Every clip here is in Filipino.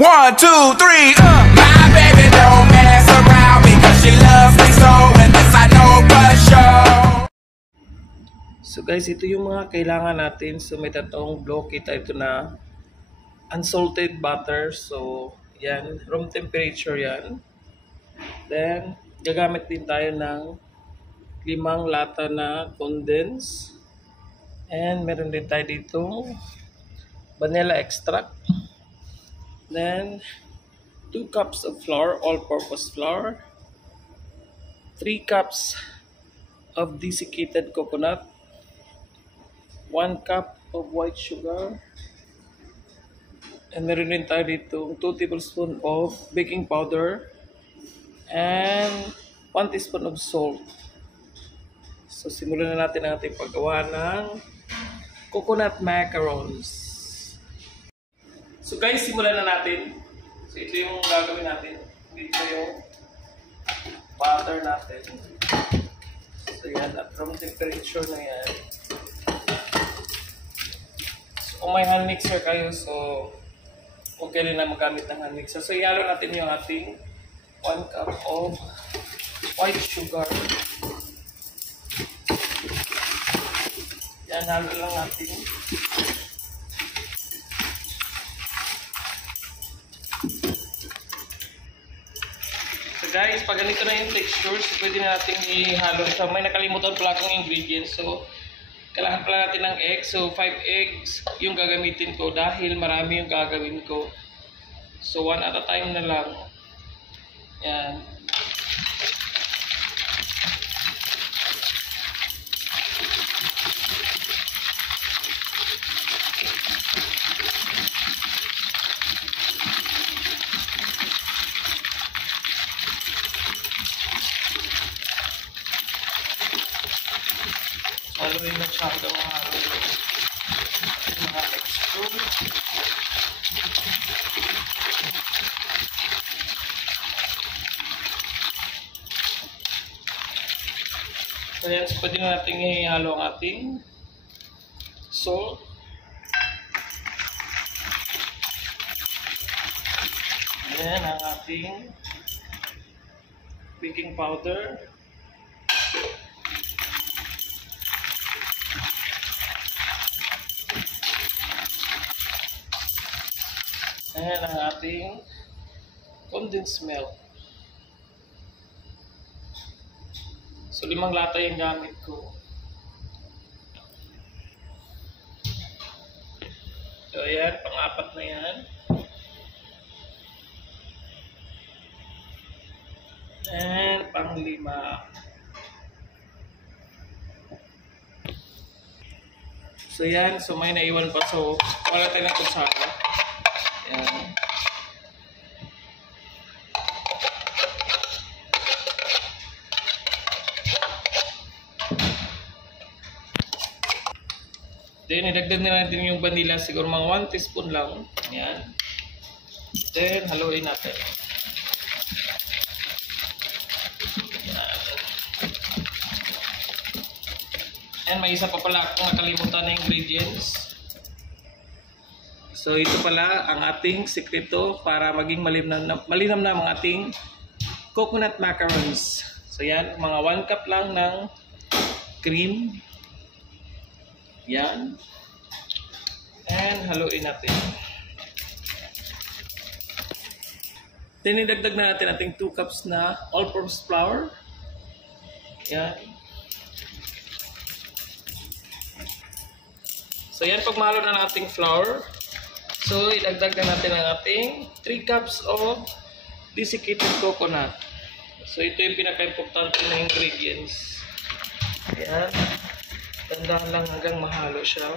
1, 2, 3, My baby don't mess around because she loves me so, and this I know for sure. So guys, ito yung mga kailangan natin. So may tatong block kita ito na unsalted butter. So yan, room temperature yan. Then gagamit din tayo ng 5 lata na condense. And meron din tayo ditong vanilla extract. Then 2 cups of flour, all-purpose flour. 3 cups of desiccated coconut. 1 cup of white sugar. And meron din tayo dito 2 tablespoons of baking powder. And 1 teaspoon of salt. So simulan na natin ang ating paggawa ng coconut macarons. So guys, simulan na natin. So ito yung gagawin natin. Dito yung butter natin. So yan, at room temperature na yan. So kung may hand mixer kayo, so okay rin na magamit ng hand mixer. So ihalo natin yung ating 1 cup of white sugar. Yan, halo lang natin. So guys, pag ganito na yung texture, so pwede na natin ihalo. So may nakalimutan pala akong ingredients. So kailangan pala natin ng eggs. So 5 eggs yung gagamitin ko dahil marami yung gagawin ko. So 1 at a time na lang. Yan. Haluin mo siya hanggang mahalo yung mga texture. So yan, so pwede na natin ihalo ang ating salt. Yan ang ating baking powder. Ayan ang ating condensed milk. So 5 lata yung gamit ko. So ayan, pang-4 na yan. And pang-5. So yan, so may naiwan pa. So wala tayo ng kutsara. Ayan. Then, idagdag na natin yung vanilla. Siguro mga 1 teaspoon lang. Ayan. Then, haluin natin. Ayan. And may isa pa pala akong nakalimutan na ingredients. So ito pala ang ating sekreto para maging malinam na ang ating coconut macarons. So yan, mga 1 cup lang ng cream. Yan. And haluin natin. Then idagdag na natin ating 2 cups na all-purpose flour. Yan. So yan, pag mahalo na nating flour, so, idagdag na natin ang ating 3 cups of desiccated coconut. So, ito yung pinaka-importante na ingredients. Ayan. Dandahan lang hanggang mahalo siya.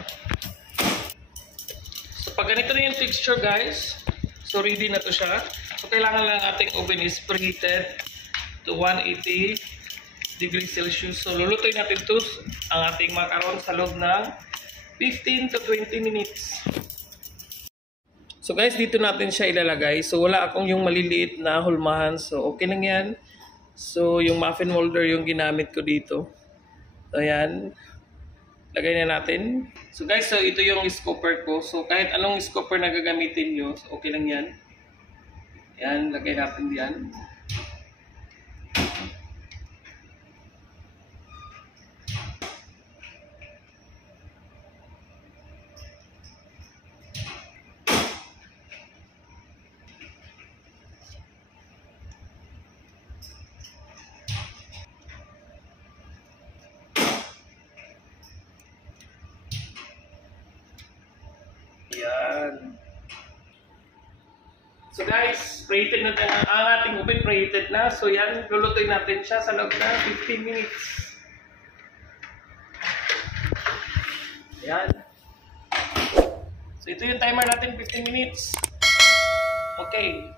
So, pag ganito na yung texture, guys, so ready na to siya. So, kailangan lang ating oven is preheated to 180 degrees Celsius. So, lulutuin natin to ang ating macaron sa loob ng 15 to 20 minutes. So guys, dito natin siya ilalagay. So wala akong yung maliliit na hulmahan. So okay lang yan. So yung muffin molder yung ginamit ko dito. So ayan. Lagay na natin. So guys, so ito yung scooper ko. So kahit anong scooper na gagamitin nyo, so okay lang yan. Yan, lagay natin diyan. Yan. So guys, preheated na ang ating oven, preheated na. So yan, lulutuin natin siya sa loob na 15 minutes. Yan. So ito yung timer natin, 15 minutes. Okay.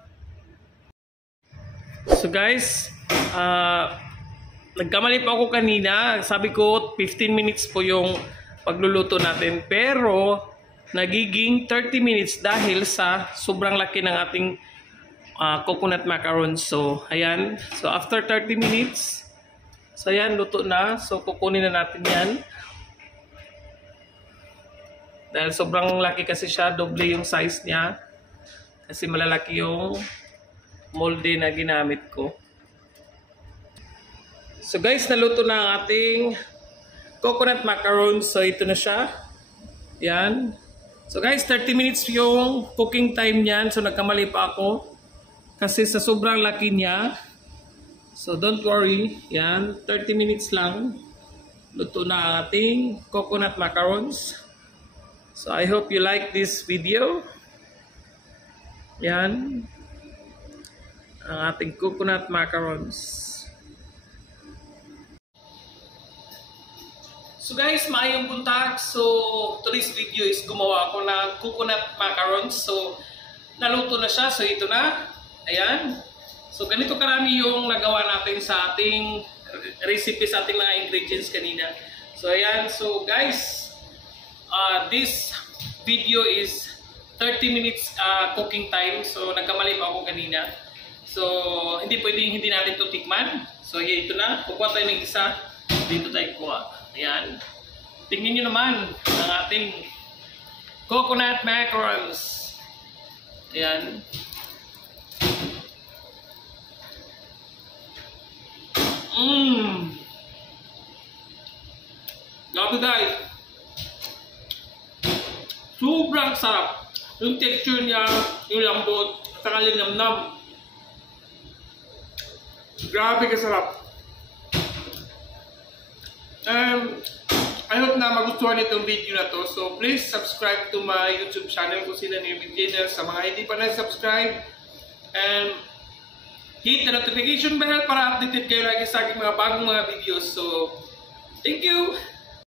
So guys, nagkamali pa ako kanina. Sabi ko 15 minutes po yung pagluluto natin. Pero nagiging 30 minutes dahil sa sobrang laki ng ating coconut macarons. So, ayan. So, after 30 minutes, so ayan, luto na. So, kukunin na natin yan. Dahil sobrang laki kasi siya, doble yung size niya. Kasi malalaki yung molde na ginamit ko. So, guys, naluto na ang ating coconut macarons. So, ito na siya. Yan. So guys, 30 minutes yung cooking time niyan. So nagkamali pa ako kasi sa sobrang laki niya. So don't worry. Yan, 30 minutes lang. Luto na ang ating coconut macarons. So I hope you like this video. Yan. Ang ating coconut macarons. So guys, maayong buntag. So today's video is gumawa ako ng coconut macarons. So naluto na siya. So ito na. Ayan. So ganito karami yung nagawa natin sa ating recipe, sa ating mga ingredients kanina. So ayan. So guys, this video is 30 minutes cooking time. So nagkamali pa ako kanina. So hindi pwedeng hindi natin ito tikman. So yeah, ito na. Kukuha tayo ng isa. Dito tayo kuha. Ayan. Tingnan nyo naman ang ating coconut macarons. Ayan. Grabe guys. Sobrang sarap. Yung texture niya, yung lambot, at saka yung namnam. Grabe kasarap. I hope na magustuhan itong video na to. So please subscribe to my YouTube channel kung sila new beginners. Sa mga hindi pa na-subscribe, and hit the notification bell para updated kayo lagi sa aking mga bagong mga videos. So thank you!